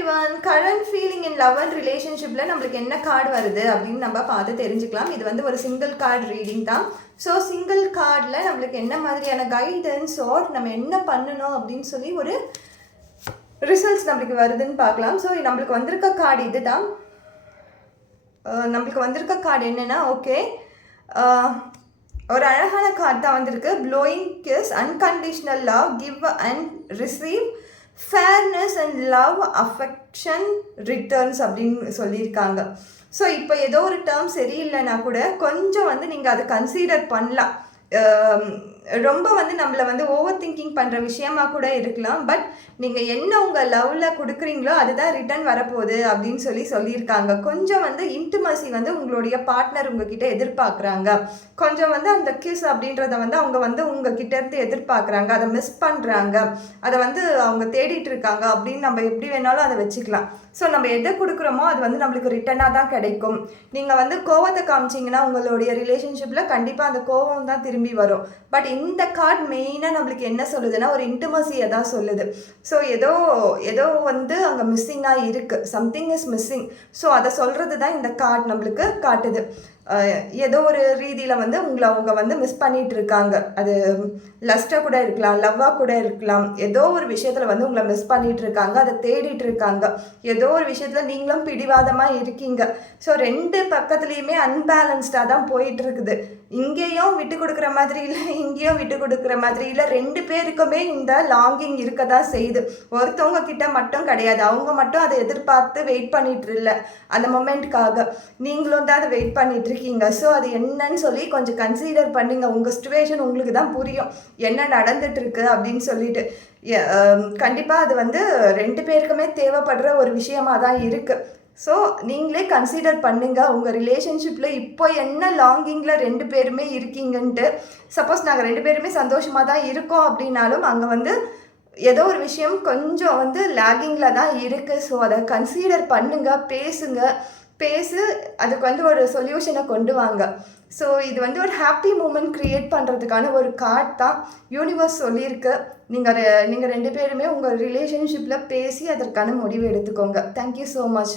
Everyone, current feeling in love and ரிலேஷன்ஷிப்பில் நம்மளுக்கு என்ன கார்டு வருது அப்படின்னு நம்ம பார்த்து தெரிஞ்சுக்கலாம். இது வந்து ஒரு சிங்கிள் கார்டு ரீடிங் தான். ஸோ சிங்கிள் கார்டில் நம்மளுக்கு என்ன மாதிரியான கைடன்ஸ் ஆர் நம்ம என்ன பண்ணணும் அப்படின்னு சொல்லி ஒரு ரிசல்ட்ஸ் நம்மளுக்கு வருதுன்னு பார்க்கலாம். ஸோ நம்மளுக்கு வந்திருக்க கார்டு இது தான். நம்மளுக்கு வந்திருக்க கார்டு என்னென்னா, ஓகே, ஒரு அழகான கார்டு தான் வந்திருக்கு. Blowing kiss, unconditional love, give and receive, fairness and love, affection, returns அப்படின்னு சொல்லியிருக்காங்க. ஸோ இப்போ ஏதோ ஒரு டேர்ம் சரியில்லைன்னா கூட கொஞ்சம் வந்து நீங்கள் அதை கன்சிடர் பண்ணலாம். ரொம்ப வந்து நம்மளை வந்து ஓவர் திங்கிங் பண்ணுற விஷயமா கூட இருக்கலாம். பட் நீங்கள் என்ன உங்கள் லவ்வில் கொடுக்குறீங்களோ அதுதான் ரிட்டர்ன் வரப்போகுது அப்படின்னு சொல்லியிருக்காங்க. கொஞ்சம் வந்து இன்டிமசி வந்து உங்களுடைய பார்ட்னர் உங்ககிட்ட எதிர்பார்க்குறாங்க. கொஞ்சம் வந்து அந்த கிஸ் அப்படின்றத வந்து அவங்க வந்து உங்ககிட்ட இருந்து எதிர்பார்க்குறாங்க. அதை மிஸ் பண்ணுறாங்க, அதை வந்து அவங்க தேடிட்டு இருக்காங்க அப்படின்னு நம்ம எப்படி வேணாலும் அதை வச்சுக்கலாம். ஸோ நம்ம எதை கொடுக்குறோமோ அது வந்து நம்மளுக்கு ரிட்டனாக தான் கிடைக்கும். நீங்கள் வந்து கோவத்தை காமிச்சிங்கன்னா உங்களுடைய ரிலேஷன்ஷிப்பில் கண்டிப்பாக அந்த கோவம் தான் திரும்பி வரும். பட் இந்த கார்டு மெயினாக நம்மளுக்கு என்ன சொல்லுதுன்னா, ஒரு இன்டிமசியை தான் சொல்லுது. ஸோ ஏதோ வந்து அங்கே மிஸ்ஸிங்காக இருக்குது, சம்திங் இஸ் மிஸ்ஸிங். ஸோ அதை சொல்கிறது தான் இந்த கார்டு நம்மளுக்கு காட்டுது. ஏதோ ஒரு ரீதியில் வந்து உங்களை அவங்க வந்து மிஸ் பண்ணிகிட்டு இருக்காங்க. அது லஸ்ட்டாக கூட இருக்கலாம், லவ்வாக கூட இருக்கலாம். ஏதோ ஒரு விஷயத்தில் வந்து உங்களை மிஸ் பண்ணிகிட்டு இருக்காங்க, அதை தேடிட்டு இருக்காங்க. ஏதோ ஒரு விஷயத்தில் நீங்களும் பிடிவாதமாக இருக்கீங்க. ஸோ ரெண்டு பக்கத்துலேயுமே அன்பேலன்ஸ்டாக தான் போயிட்டு இருக்குது. இங்கேயும் விட்டு கொடுக்குற மாதிரி இல்லை, இங்கேயும் விட்டு கொடுக்குற மாதிரி இல்லை. ரெண்டு பேருக்குமே இந்த லாங்கிங் இருக்க தான் செய்யுது. ஒருத்தவங்க கிட்ட மட்டும் கிடையாது. அவங்க மட்டும் அதை எதிர்பார்த்து வெயிட் பண்ணிட்டு இல்லை அந்த மொமெண்ட்டுக்காக. நீங்களும் தான் அதை வெயிட் பண்ணிட்டு இருக்கீங்க. ஸோ அது என்னன்னு சொல்லி கொஞ்சம் கன்சிடர் பண்ணுங்க. உங்கள் சிச்சுவேஷன் உங்களுக்கு தான் புரியும் என்ன நடந்துட்டு இருக்கு அப்படின்னு சொல்லிட்டு. கண்டிப்பாக அது வந்து ரெண்டு பேருக்குமே தேவைப்படுற ஒரு விஷயமா தான் இருக்குது. ஸோ நீங்களே கன்சிடர் பண்ணுங்கள் உங்கள் ரிலேஷன்ஷிப்பில் இப்போ என்ன லாங்கிங்கில் ரெண்டு பேருமே இருக்கீங்கன்ட்டு. சப்போஸ் நாங்கள் ரெண்டு பேருமே சந்தோஷமாக தான் இருக்கோம் அப்படின்னாலும் அங்கே வந்து ஏதோ ஒரு விஷயம் கொஞ்சம் வந்து லேகிங்கில் தான் இருக்குது. ஸோ அதை கன்சிடர் பண்ணுங்கள், பேசு அதுக்கு வந்து ஒரு சொல்யூஷனை கொண்டு வாங்க. ஸோ இது வந்து ஒரு ஹாப்பி மூமெண்ட் க்ரியேட் பண்ணுறதுக்கான ஒரு கார்டு தான் யூனிவர்ஸ் சொல்லியிருக்கு. நீங்கள் ரெண்டு பேருமே உங்கள் ரிலேஷன்ஷிப்பில் பேசி அதற்கான முடிவு எடுத்துக்கோங்க. Thank you so much.